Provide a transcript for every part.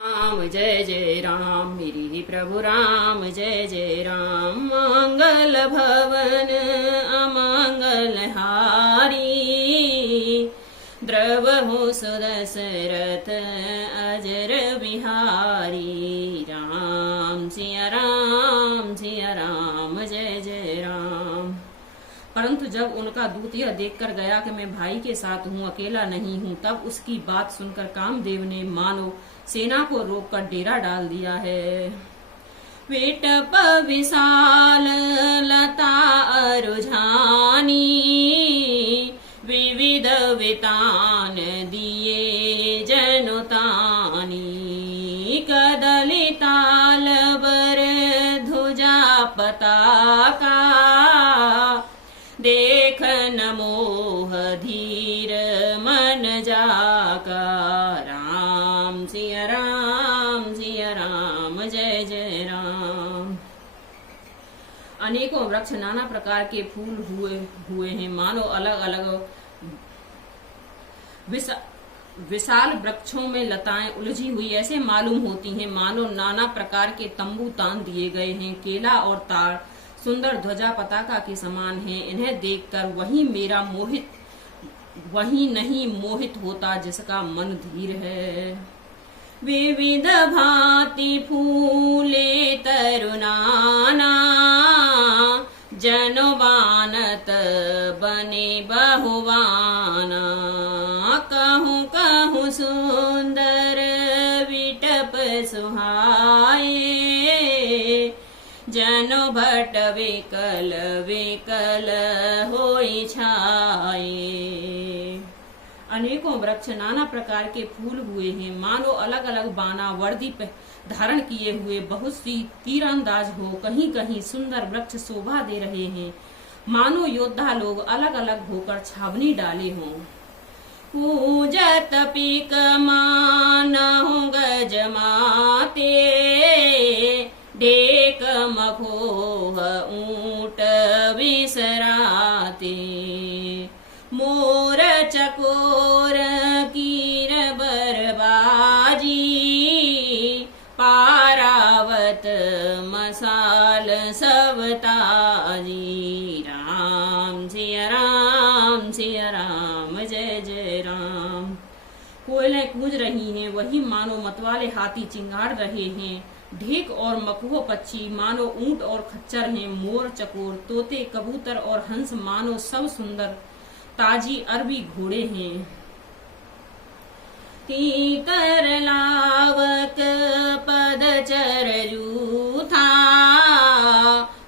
राम जय जय राम मेरी प्रभु राम जय जय राम। मंगल भवन अमंगल हारी, द्रवहु सुदशरथ अजर बिहारी। राम सिया राम जय जय राम। परंतु जब उनका दूत यह देखकर गया कि मैं भाई के साथ हूँ, अकेला नहीं हूँ, तब उसकी बात सुनकर कामदेव ने मानो सेना को रोककर डेरा डाल दिया है। विटप विशाल लता अरुझानी, विविध वितान दिए जनुतानी। कदलिताल बर ध्वजा पताका, देख न मोह धीर मन जाका। राम सिया राम जय जय राम। अनेकों वृक्ष नाना प्रकार के फूल हुए हैं, मानो अलग अलग विशाल वृक्षों में लताएं उलझी हुई ऐसे मालूम होती हैं, मानो नाना प्रकार के तंबू तान दिए गए हैं। केला और ताड़ सुंदर ध्वजा पताका के समान है। इन्हें देखकर वही नहीं मोहित होता जिसका मन धीर है। विविध भांति फूले तरुनाना, जनबानत बने बहुवाना। कहूँ कहूँ सुंदर विटप सुहाए, जनो भट विकल विकल होई छाए। अनेकों वृक्ष नाना प्रकार के फूल हुए हैं, मानो अलग अलग बाना वर्दी धारण किए हुए बहुत सी तीरंदाज हो। कहीं कहीं सुंदर वृक्ष शोभा दे रहे हैं, मानो योद्धा लोग अलग अलग होकर छावनी डाले हों। पूजत पिक मानहु गजमाते, डेक मखोह ऊंट विसराते। मोर चकोर कीर बरबाजी, पारावत मसाल सवताजी। राम सिया राम जय जय राम। कोयलें कूंज रही हैं, वही मानो मतवाले हाथी चिंगाड़ रहे हैं। ढेक और मकुह पक्षी मानो ऊंट और खच्चर हैं। मोर चकोर तोते कबूतर और हंस मानो सब सुंदर ताजी अरबी घोड़े हैं। तीतर लावक पदचर जूथा,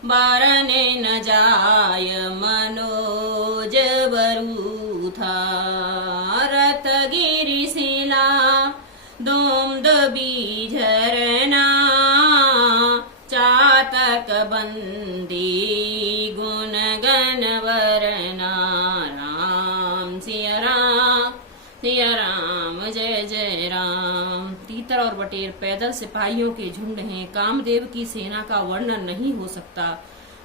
बरने न जाय मनोज बरूथा। रथ गिरि शिला दोम्द बीझरना, चातक बंदी गुण गण वरना। राम सिया राम जय जय राम। तीतर और बटेर पैदल सिपाहियों के झुंड हैं। कामदेव की सेना का वर्णन नहीं हो सकता।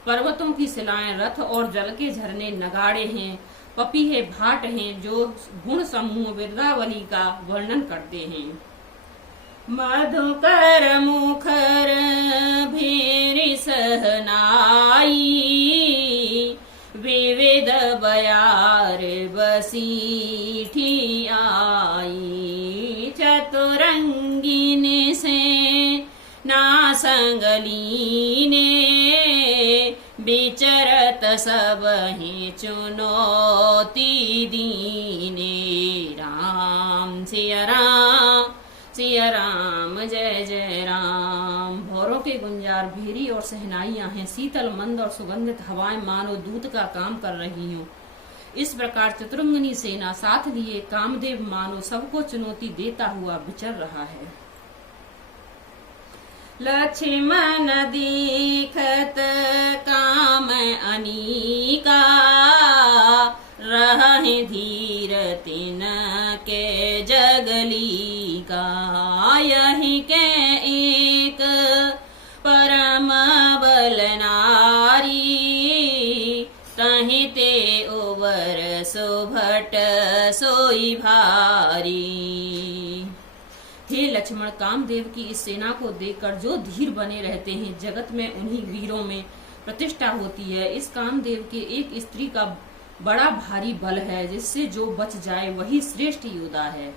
पर्वतों की शिलाएं, रथ और जल के झरने नगाड़े हैं। पपीहे भाट हैं जो गुण समूह बिरदावली का वर्णन करते हैं। मधुकर मुखर भेरी सहनाई, विविध बयार बसीठी आई। चतुरंगिन से नासंगलीने, विचरत सबहि चुनौती दीने। राम सिया राम जय जय राम। भौरों के गुंजार भेरी और सहनाइयां हैं। शीतल मंद और सुगंधित हवाएं मानो दूत का काम कर रही हों। इस प्रकार चतुरंगिनी सेना साथ लिए कामदेव मानो सबको चुनौती देता हुआ विचर रहा है। लक्ष्मण देखत काम अनीका, रहे धीर तिन के जगली का। यही के एक परम बल नारी, तहि ते उबर सुभट सोई भारी। हिल लक्ष्मण, कामदेव की इस सेना को देखकर जो धीर बने रहते हैं, जगत में उन्हीं वीरों में प्रतिष्ठा होती है। इस कामदेव के एक स्त्री का बड़ा भारी बल है, जिससे जो बच जाए वही श्रेष्ठ योद्धा है।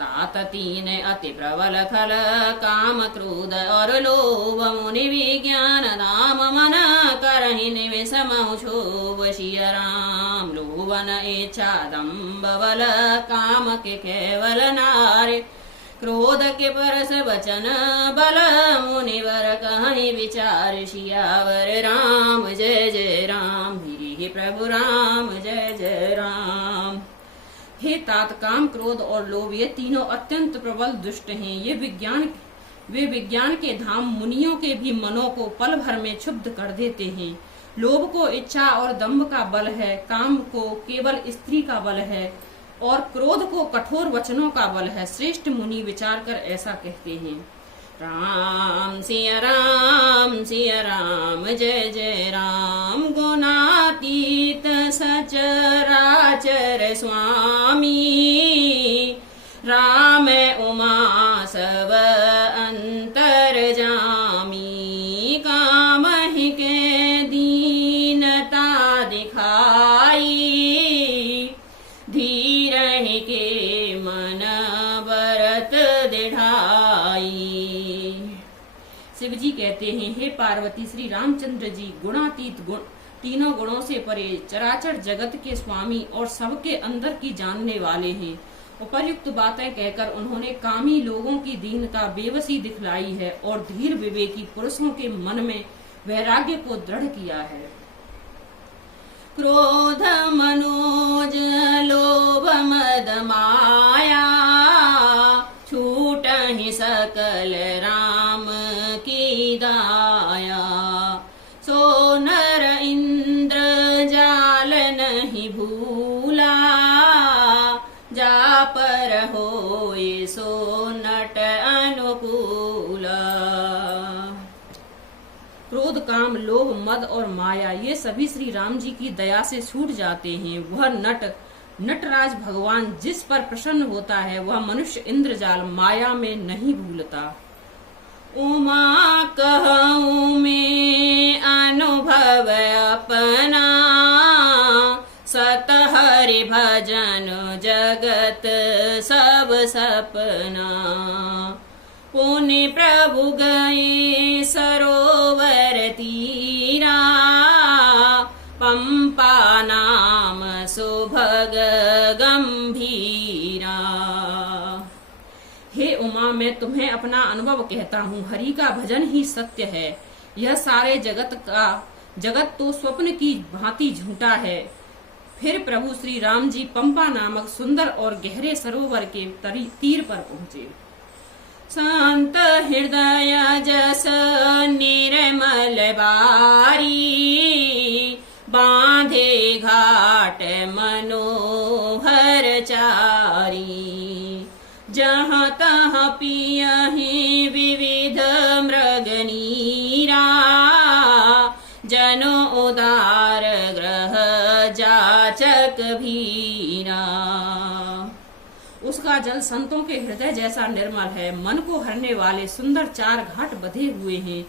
तात तीन अति प्रबल खल, काम क्रोध और लोभ, मुनि विज्ञान नाम मन, करहि निवेश क्षोभ, सिय राम लोभन इच्छा दम्भ बल, काम के केवल नारे, क्रोध के परस वचन बल, मुनिवर कहि विचार, सियावर राम जय जय राम, हे प्रभु राम जय जय राम। हे तात, काम क्रोध और लोभ ये तीनों अत्यंत प्रबल दुष्ट हैं। वे विज्ञान के धाम मुनियों के भी मनों को पल भर में क्षुब्ध कर देते हैं। लोभ को इच्छा और दंभ का बल है, काम को केवल स्त्री का बल है और क्रोध को कठोर वचनों का बल है। श्रेष्ठ मुनि विचार कर ऐसा कहते हैं, राम सिया राम जय जय राम, गुणातीत सचराचर स्वामी, राम उमा सब अंतर जामी, काम ही के दीनता दिखाई, धीर ही के मन बरत दिढ़ाई। शिव जी कहते हैं, हे पार्वती, श्री रामचंद्र जी गुणातीत तीनों गुणों से परे, चराचर जगत के स्वामी और सबके अंदर की जानने वाले हैं। उपर्युक्त बातें कहकर उन्होंने कामी लोगों की दीनता बेबसी दिखलाई है और धीर विवेकी पुरुषों के मन में वैराग्य को दृढ़ किया है। क्रोध मनोज लोभ मद माया, छूट ही सकल राम की दाया, सो नर इंद्र जाल नहीं भूला, जा पर होए सो नट अनुकूला। क्रोध, काम, लोभ, मद और माया ये सभी श्री राम जी की दया से छूट जाते हैं। वह नटराज भगवान जिस पर प्रसन्न होता है, वह मनुष्य इंद्रजाल माया में नहीं भूलता। उमा कहूँ में अनुभव अपना, सत हरि भजन जगत सब सपना, पुण्य प्रभु गए सरोवर तीरा, पंपा नाम सुभग गंभीरा। हे उमा, मैं तुम्हें अपना अनुभव कहता हूँ, हरि का भजन ही सत्य है। यह सारे जगत तो स्वप्न की भांति झूठा है। फिर प्रभु श्री राम जी पंपा नामक सुंदर और गहरे सरोवर के तीर पर पहुँचे। संत हृदय जस निर्मल बारी, बांधे घाट मनोहर चारी, जहाँ तहाँ पियहि विविध मृगनीरा, जनो उदार ग्रह जाचक भीरा। उसका जल संतों के हृदय जैसा निर्मल है। मन को हरने वाले सुंदर 4 घाट बंधे हुए हैं।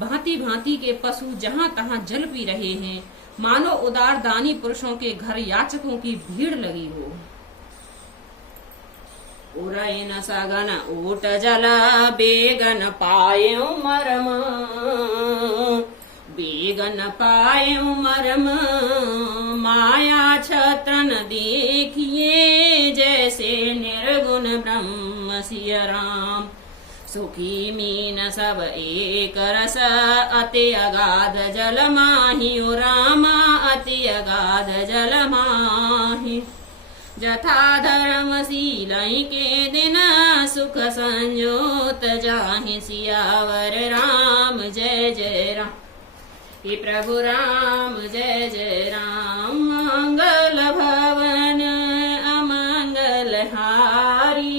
भांति भांति के पशु जहाँ तहाँ जल पी रहे हैं, मानो उदार दानी पुरुषों के घर याचकों की भीड़ लगी हो। उरैन सगन ऊट जल बेगन पायो मरम, बेगन पायो मरम, माया छत्रन देखिए, जैसे निर्गुण ब्रह्म सिय राम। सुखी मीन सब एक रस, अति अगाध जल माहि, ओ रामा अति अगाध जल माहि। जथा धर्मशील के दिन, सुख संयोत जाहि, सियावर राम जय जय राम। हे प्रभु राम जय जय राम। मंगल भवन अमंगल हारी,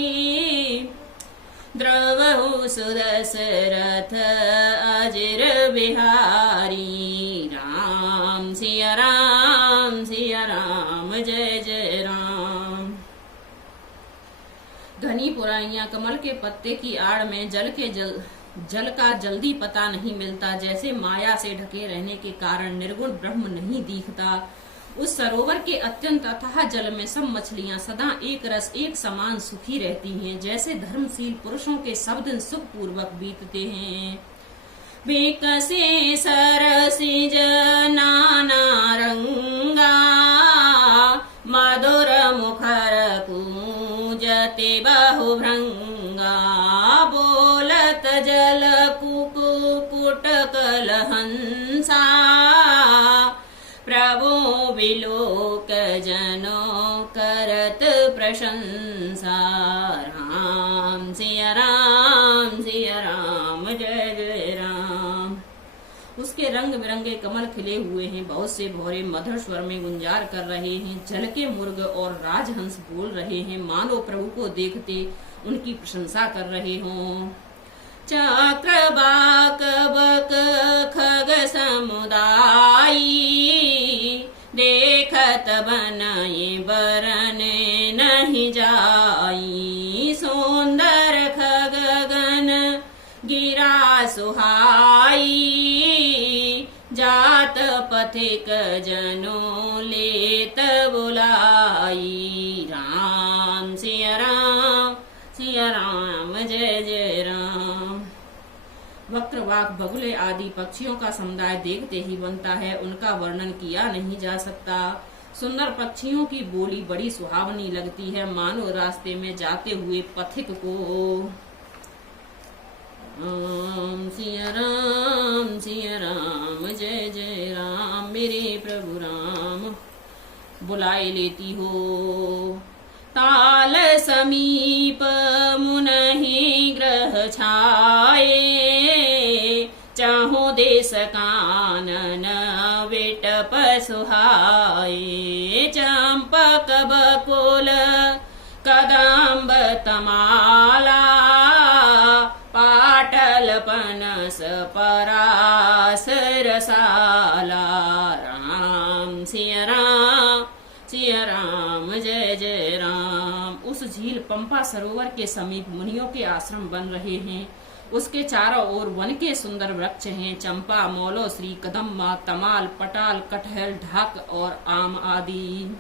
द्रवहु सुदशरथ अजिर बिहारी। राम सिया राम जय जय राम। घनी पुराइयां कमल के पत्ते की आड़ में जल का जल्दी पता नहीं मिलता। जैसे माया से ढके रहने के कारण निर्गुण ब्रह्म नहीं दिखता, उस सरोवर के अत्यंत अथाह जल में सब मछलियां सदा एक रस एक समान सुखी रहती हैं। जैसे धर्मशील पुरुषों के सब दिन सुख पूर्वक बीतते हैं। विकसे सरसिज नाना रंगा, मधुर मुखर पूजते बहुभृंगा। बोलत जल कुकुट कलहंसा, प्रभु विलोक जनो करत प्रशंसा। राम सिया राम सिया राम जय जय राम। उसके रंग बिरंगे कमल खिले हुए हैं, बहुत से भौरे मधुर स्वर में गुंजार कर रहे हैं। जल के मुर्ग और राजहंस बोल रहे हैं, मानो प्रभु को देखते उनकी प्रशंसा कर रहे हों। चक्रवाक बक खग समुदायी, देखत बनए बरन नहीं जाई। सुंदर खगगन गिरा सुहाई, जात पथिक जनो लेत बुलाई। राम सिया राम जय जय राम। वक्रवाक बगुले आदि पक्षियों का समुदाय देखते ही बनता है, उनका वर्णन किया नहीं जा सकता। सुंदर पक्षियों की बोली बड़ी सुहावनी लगती है, मानो रास्ते में जाते हुए पथिक को। राम सिया राम जय जय राम, मेरे प्रभु राम बुलाए लेती हो। ताल समीप मुनहि ग्रह छाए, चाहो देश कानन विटप सुहाए। चंपक बकुल कदम्ब तमाला, पाटल पनस परास रसाला। राम सिया राम जय जय राम। उस झील पंपा सरोवर के समीप मुनियों के आश्रम बन रहे हैं। उसके चारों ओर वन के सुंदर वृक्ष हैं, चंपा, मौलो, श्री कदम्बा, तमाल, पटाल, कटहल, ढाक और आम आदि।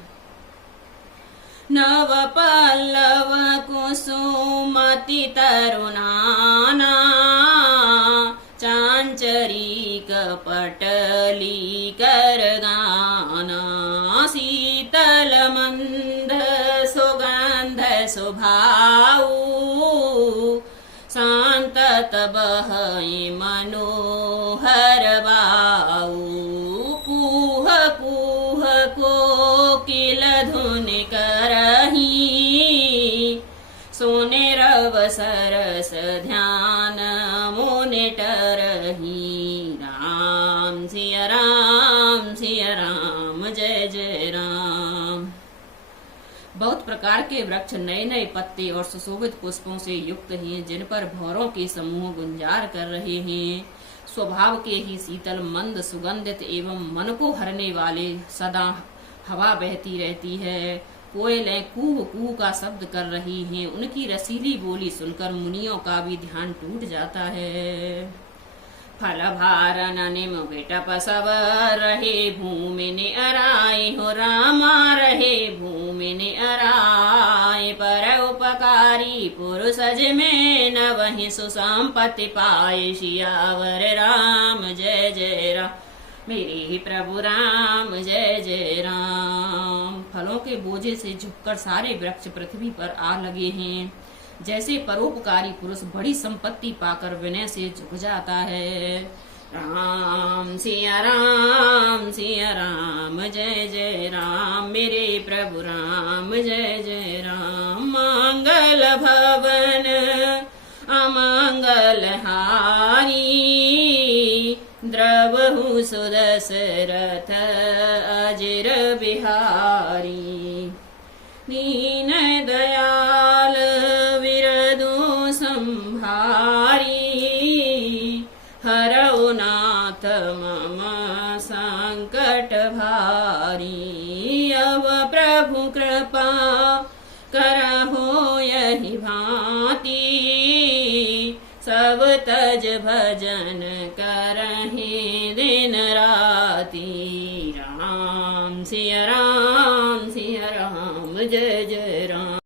नव पल्लव कुसुमति तरुणाना, चांचरी कपटली कर गाना। शीतल मंद सुगंध सुभाऊ, शांतत बहै मनोहर बाऊ। कुह कुह कोकिल धुन करही, सोने रव सरस ध्यान मुनि टरही। राम सिया राम जय जय राम। बहुत प्रकार के वृक्ष नए नए पत्ते और सुशोभित पुष्पों से युक्त हैं, जिन पर भौरों के समूह गुंजार कर रहे हैं। स्वभाव के ही शीतल मंद सुगंधित एवं मन को हरने वाले सदा हवा बहती रहती है। कोयलें कूह कूह का शब्द कर रही हैं, उनकी रसीली बोली सुनकर मुनियों का भी ध्यान टूट जाता है। फल भारन निम बेटप सब रहे, भूमि ने अराय हो रामा रहे भूमि ने अराय। पर उपकारी पुरुष में न वही सुसंपत्ति पाए, सियावर राम जय जय राम, मेरे ही प्रभु राम जय जय राम। फलों के बोझे से झुककर सारे वृक्ष पृथ्वी पर आ लगे हैं। जैसे परोपकारी पुरुष बड़ी संपत्ति पाकर विनय से झुक जाता है। राम सिया राम जय जय राम, मेरे प्रभु राम जय जय राम। मंगल भवन अमंगल हारी, द्रवहु सुदशरथ अजिर बिहारी। दीन दयाल विरदु संभारी, हरौ नाथ मम संकट भारी। अब प्रभु कृपा करहो यही भांति सब तज भजन करहि दिन राति। राम सिया राम जय जय राम।